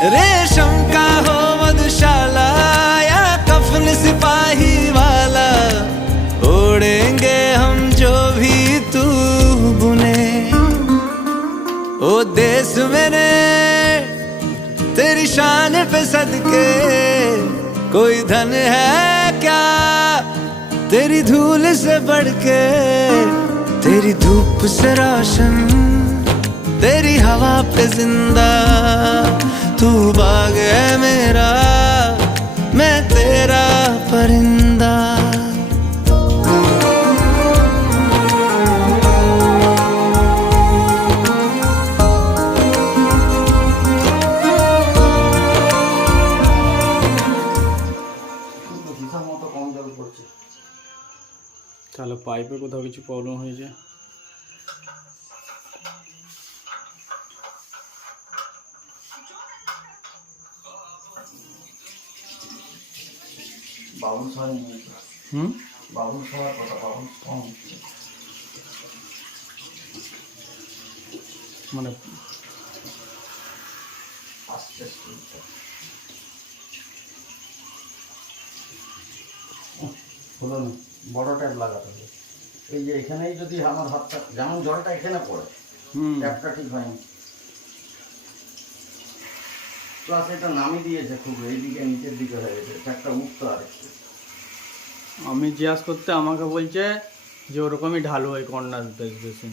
रेशम का हो मधुशाला या कफन सिपाही वाला, ओढ़ेंगे हम जो भी तू बुने। ओ देश मेरे तेरी शान पे सदके, कोई धन है क्या तेरी धूल से बढ़ के। तेरी धूप से रोशन, तेरी हवा पे जिंदा, तू बाग है मेरा, मैं तेरा परिंदा। তাহলে পাইপে কোথাও কিছু প্রবলেম হয়েছে। বাউন্স হয়নি, বাউন্স হওয়ার কথা, বাউন্স কম মানে আস্তে আস্তে। হলো না, বড় ট্যাপ লাগাতে হবে। এই যে এখানেই যদি আমার হাতটা, যেমন জলটা এখানে পড়ে, ট্যাপটা ঠিক হয়নি। প্লাস এটা নামিয়ে দিয়েছে খুব, এইদিকে নিচের দিকে হয়ে গেছে, ট্যাপটা উঠতো আর একটু। আমি জিজ্ঞাসা করতে আমাকে বলছে যে ওরকমই ঢালু হয় কর্নার বেসিন।